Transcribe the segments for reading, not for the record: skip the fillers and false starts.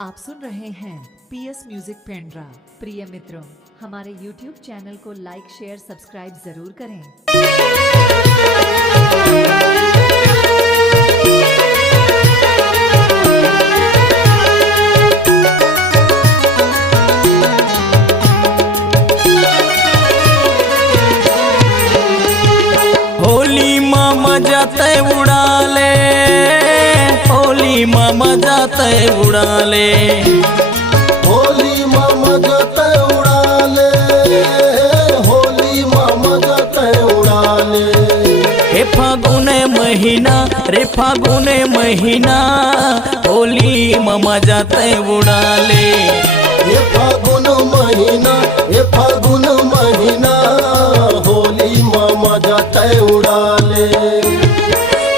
आप सुन रहे हैं पीएस म्यूजिक पेंड्रा। प्रिय मित्रों, हमारे YouTube चैनल को लाइक शेयर सब्सक्राइब जरूर करें। होली मामा जाते उड़ाले, होली मामा जाते उड़ाले, होली मामा जाते उड़ाले, होली मामा जाते उड़ाले। हे फागुने महीना रे फागुने महीना, होली मामा जाते उड़ाले। ये फागुन महीना, ये फागुन महीना, होली मामा जाते उड़ाले।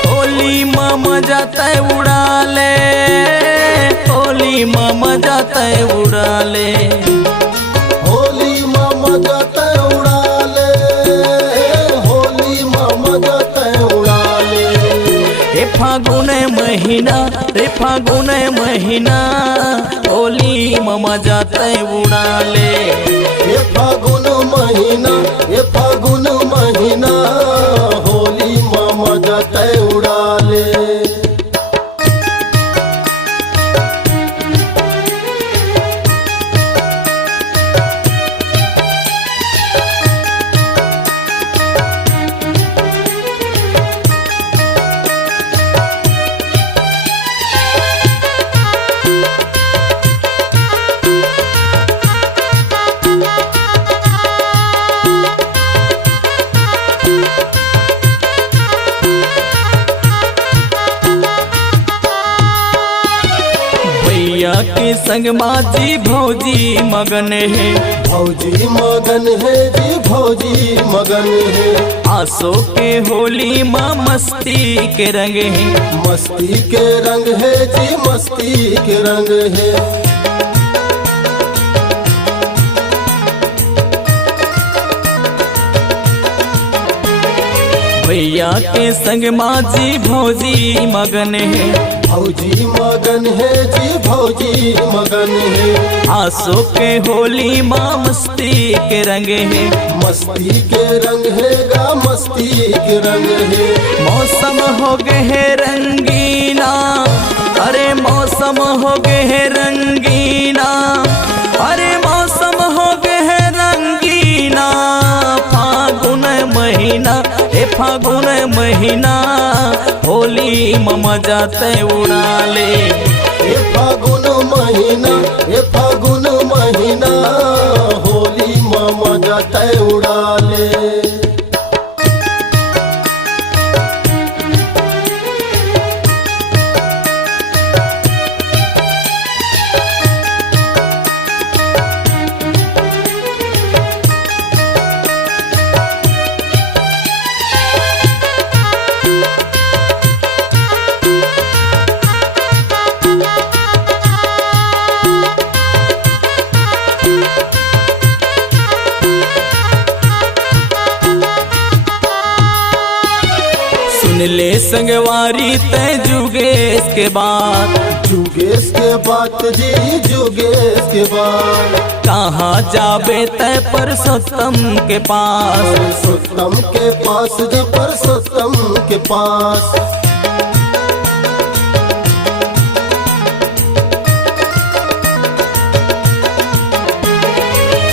होली मामा जाते उड़ाले, होली मामा जाते उड़ाले। होली मामा जाते उड़ाले, होली मामा जाते उड़ाले। हे फागुने महीना रे फागुने महीना, होली मामा जाते उड़ाले। ये फागुन महीना, ये फागुन महीना, होली मामा जाते उड़ाले। भैया के संग माजी भौजी मगन है, भौजी मगन है जी, भौजी मगन है। आसो के होली माँ मस्ती के रंग है, मस्ती के रंग है जी, मस्ती के रंग है। भैया के संग माजी भौजी मगन है, भौजी मगन है जी, भौजी मगन है। आसो के होली माँ मस्ती के रंग है, मस्ती के रंग है गा, मस्ती के रंग है। मौसम हो गए है रंगीना, अरे मौसम हो गए है रंगीना, अरे मौसम हो गए है रंगीना। फागुन महीना हे फागुन महीना, होली मामा जाते उड़ाले। ये फागुन महीना, ये फागुन महीना, होली मामा जाते उड़ाले। ले संगवारी तय जुगेश के बाद, जुगेश के बात जी, जुगेश के बाद। कहाँ जाबे तय परसोत्तम के पास, परसोत्तम के पास जी, परसोत्तम के पास।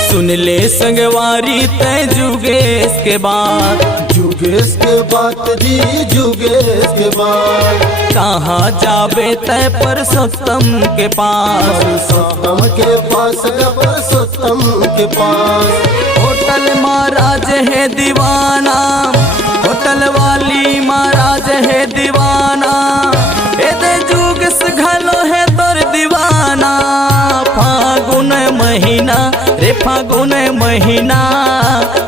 सुन ले संगवारी तय जुगेश के बाद, जुगेश के बात जी, जुगेश के बाद। कहाँ जाबे तय परसोत्तम के पास, परसोत्तम के पास गा, परसोत्तम के पास। होटल महाराज है दीवाना, होटल वाली महाराज है दीवाना, ए जुगेश घलो है तोर दीवाना। फागुन महीना रे फागुन महीना,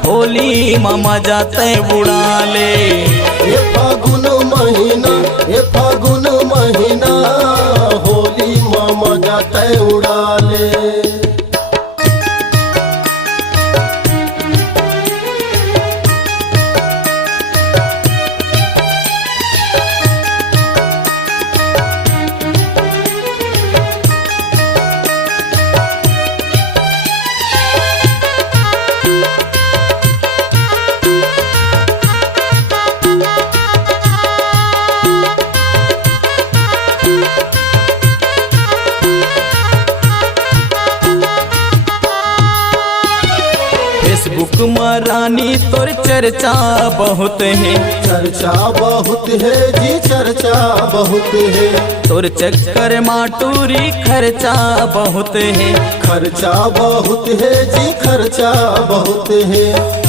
होली मामा जाते उड़ाले। ये फागुन महीना, ये फागुन महीना, होली मामा जाते उड़ाले। रानी तोर चर्चा बहुत है, चर्चा बहुत है जी चर्चा बहुत है, तोर चक्कर माटूरी खर्चा बहुत है, खर्चा बहुत है जी खर्चा बहुत है।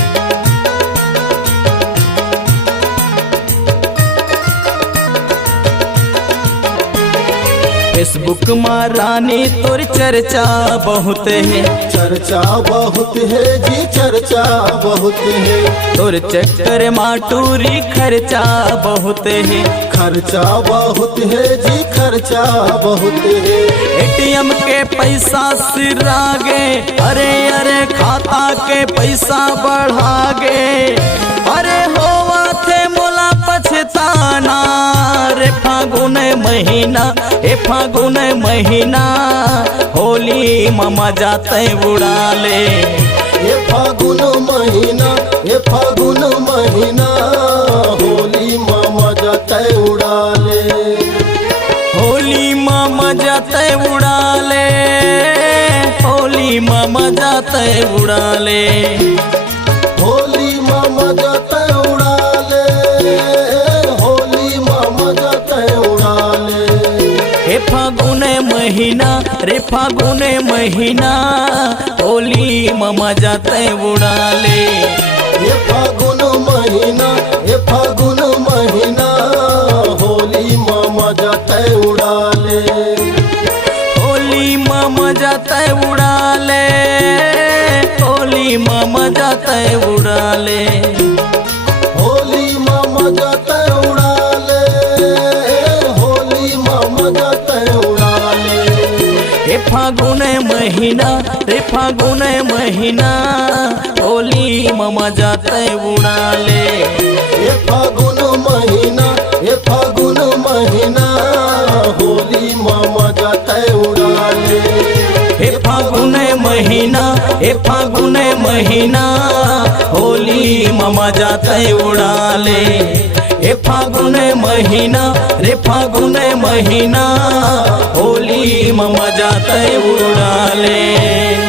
फेसबुक में रानी तोर चर्चा बहुत है, चर्चा बहुत है जी चर्चा बहुत है, तोर चक्कर माटूरी खर्चा बहुत है, खर्चा बहुत है जी खर्चा बहुत है। एटीएम के पैसा सिरागे, अरे अरे खाता के पैसा बढ़ागे, अरे होवा थे मोला पछताना रे फागुन महीना, ए फागुन महीना होली ममा जाते उड़ा ले, ये फागुन महीना ये फागुन महीना होली मामा जाते उड़ा ले, होली मामा जाते उड़ा ले, होली मामा जाते उड़ा ले, होली मामा जाते उड़ा ले, होली मामा जाते उड़ा ले। हे फागुन महीना रे फागुन महीना होली मामा जाते उड़ा ले, ये फागुन महीना ये फागुन महीना होली मामा जाते उड़ा ले, होली मामा जाते उड़ा ले, होली मामा जाते उड़ा ले, होली मामा जाते उड़ा ले, होली मामा जाते उड़ा ले। हे फागुन महीना रे फागुन महीना होली मामा जाते उड़ा ले, ये फागुन महीना ये फागुन महीना होली मामा जाते उड़ा ले, हे फागुन महीना हे फागुन महीना होली मामा जाते उड़ा ले, हे फागुन महीना रे फागुन महीना होली मामा जाते उड़ा ले।